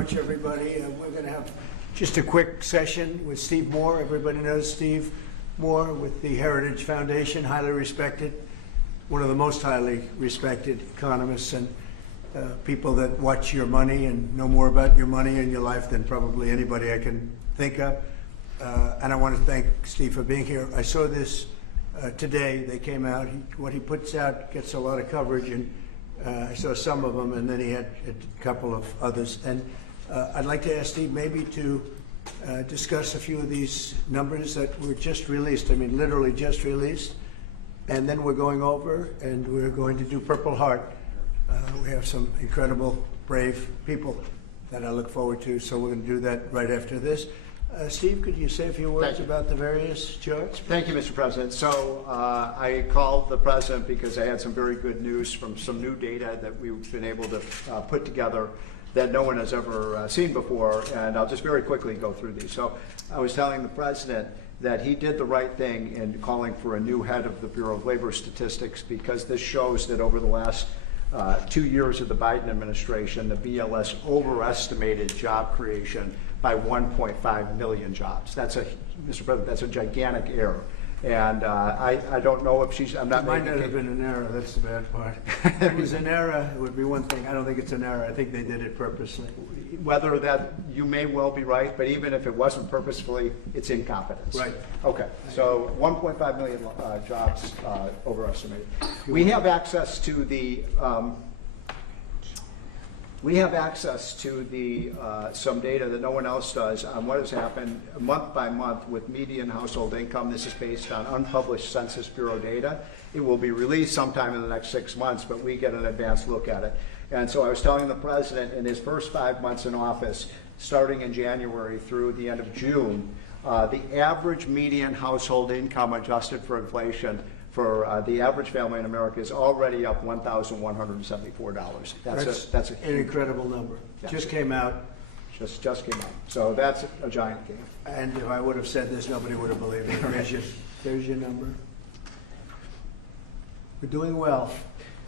much, everybody. We're going to have just a quick session with Steve Moore. Everybody knows Steve Moore with the Heritage Foundation, highly respected, one of the most highly respected economists and people that watch your money and know more about your money and your life than probably anybody I can think of. And I want to thank Steve for being here. I saw this today. They came out. What he puts out gets a lot of coverage, and I saw some of them, and then he had a couple of others. And I'd like to ask Steve maybe to discuss a few of these numbers that were just released. I mean, literally just released. And then we're going over, and we're going to do Purple Heart. We have some incredible, brave people that I look forward to, so we're going to do that right after this. Steve, could you say a few words about the various charts? Thank you, Mr. President. So I called the President because I had some very good news from some new data that we've been able to put together that no one has ever seen before, and I'll just very quickly go through these. So I was telling the President that he did the right thing in calling for a new head of the Bureau of Labor Statistics, because this shows that over the last 2 years of the Biden administration, the BLS overestimated job creation by 1.5 million jobs. That's a, Mr. President, that's a gigantic error. And I don't know if she's, I'm not making it. It might not have been an error, that's the bad part. If it was an error, it would be one thing. I don't think it's an error. I think they did it purposely. Whether that, you may well be right, but even if it wasn't purposefully, it's incompetence. Right. Okay, so 1.5 million jobs overestimated. We have access to the some data that no one else does on what has happened month by month with median household income. This is based on unpublished Census Bureau data. It will be released sometime in the next 6 months, but we get an advanced look at it. And so I was telling the President in his first 5 months in office, starting in January through the end of June, the average median household income adjusted for inflation for the average family in America is already up $1,174. That's an incredible number. Just came out. Just came out. So that's a giant gain. And if I would have said this, nobody would have believed it. There's your number. We're doing well.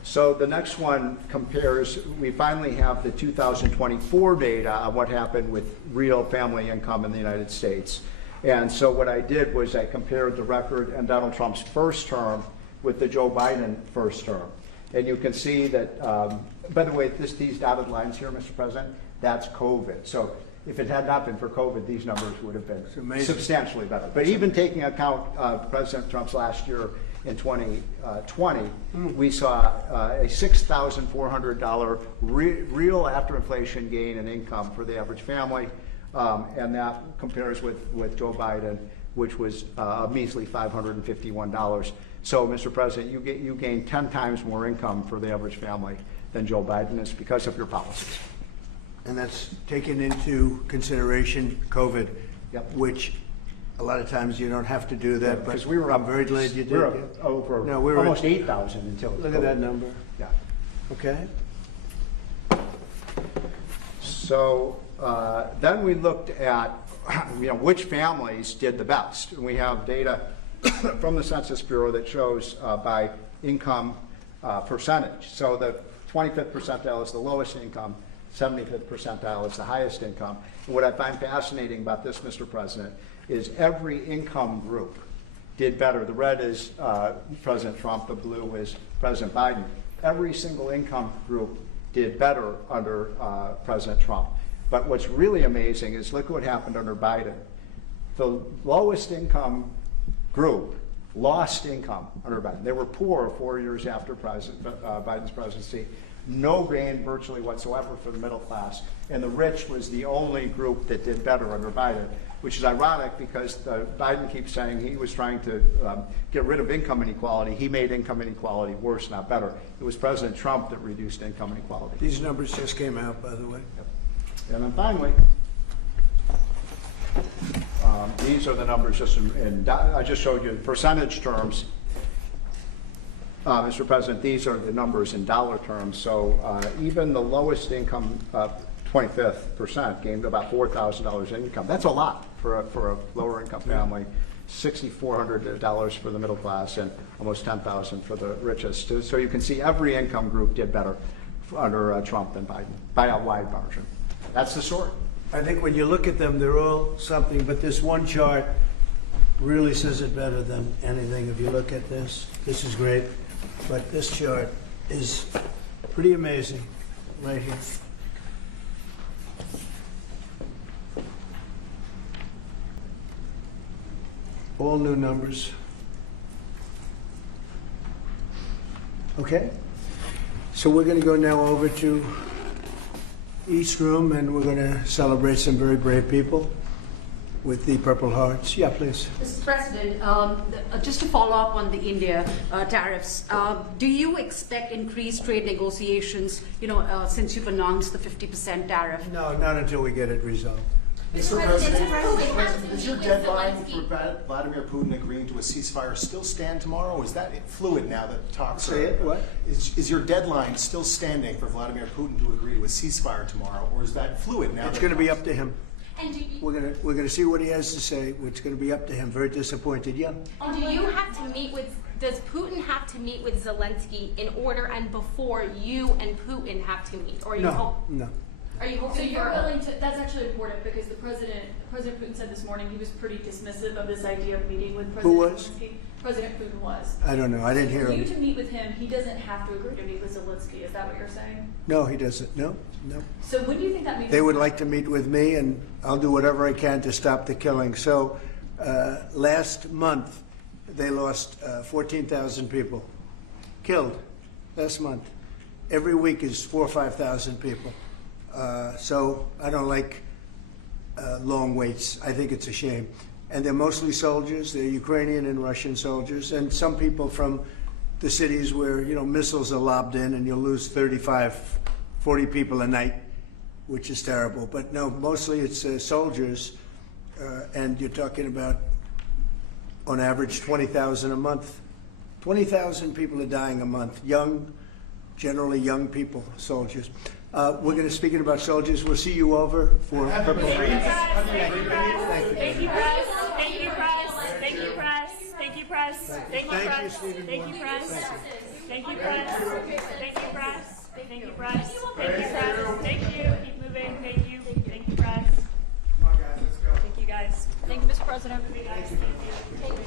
So the next one compares, we finally have the 2024 data on what happened with real family income in the United States. And so what I did was I compared the record in Donald Trump's first term with the Joe Biden first term. And you can see that, by the way, these dotted lines here, Mr. President, that's COVID. So if it had not been for COVID, these numbers would have been substantially better. But even taking account President Trump's last year in 2020, we saw a $6,400 real after inflation gain in income for the average family. And that compares with Joe Biden, which was a measly $551. So, Mr. President, you gain 10 times more income for the average family than Joe Biden is because of your policies. And that's taken into consideration COVID, which a lot of times you don't have to do that. But I'm very glad you did. We're over almost 8,000 until look at that number. Yeah. Okay. So then we looked at which families did the best. And we have data from the Census Bureau that shows by income percentage. So the 25th percentile is the lowest income, 75th percentile is the highest income. And what I find fascinating about this, Mr. President, is every income group did better. The red is President Trump, the blue is President Biden. Every single income group did better under President Trump. But what's really amazing is look what happened under Biden. The lowest income group lost income under Biden. They were poor 4 years after Biden's presidency. No gain virtually whatsoever for the middle class. And the rich was the only group that did better under Biden, which is ironic because Biden keeps saying he was trying to get rid of income inequality. He made income inequality worse, not better. It was President Trump that reduced income inequality. These numbers just came out, by the way. Yep. And then finally, these are the numbers just I just showed you in percentage terms. Mr. President, these are the numbers in dollar terms. So even the lowest income 25th percent gained about $4,000 in income. That's a lot for a lower income family. $6,400 for the middle class and almost $10,000 for the richest. So you can see every income group did better under Trump than Biden by a wide margin. That's the story. I think when you look at them, they're all something, but this one chart really says it better than anything. If you look at this is great, but this chart is pretty amazing right here. All new numbers. Okay, so we're going to go now over to East Room, and we're going to celebrate some very brave people with the Purple Hearts. Yeah, please. Mr. President, just to follow up on the India tariffs, do you expect increased trade negotiations, since you've announced the 50% tariff? No, not until we get it resolved. Mr. President, is your deadline for Vladimir Putin agreeing to a ceasefire still stand tomorrow? Or is that fluid now that talks are... Say it, what? Is your deadline still standing for Vladimir Putin to agree to a ceasefire tomorrow, or is that fluid now? It's going to be up to him. And We're going to see what he has to say. It's going to be up to him. Very disappointed. Yeah. do you have to meet with, does Putin have to meet with Zelensky in order and before you and Putin have to meet? Or are you No. Are you hoping So you're for willing to, that's actually important because President Putin said this morning he was pretty dismissive of this idea of meeting with President was? Zelensky. President Putin was. I don't know. I didn't hear For you him. to meet with him, he doesn't have to agree to meet with Zelensky. Is that what you're saying? No, he doesn't. No. So when do you think that meeting? They would like to meet with me, and I'll do whatever I can to stop the killing. So last month, they lost 14,000 people killed last month. Every week is 4,000 or 5,000 people. So I don't like long waits. I think it's a shame. And they're mostly soldiers. They're Ukrainian and Russian soldiers, and some people from the cities where missiles are lobbed in, and you'll lose 35, 40 people a night, which is terrible. But no, mostly it's soldiers, and you're talking about, on average, 20,000 a month. 20,000 people are dying a month. Generally young people, soldiers. We're going to speaking about soldiers. We'll see you over for Purple Hearts. Thank you, press. Thank you, press. Thank you, press. Thank you, press. Thank you, Thank you, press. Stephen Thank you, Moore. press. Thank you. Thank you, press. Thank you, press. Thank you, press. Thank you, press. Thank you. Keep moving. Thank you. Thank you, press. Come on, guys, let's go. Thank you, guys. Thank you, Mr. President. Thank you, guys. Thank you.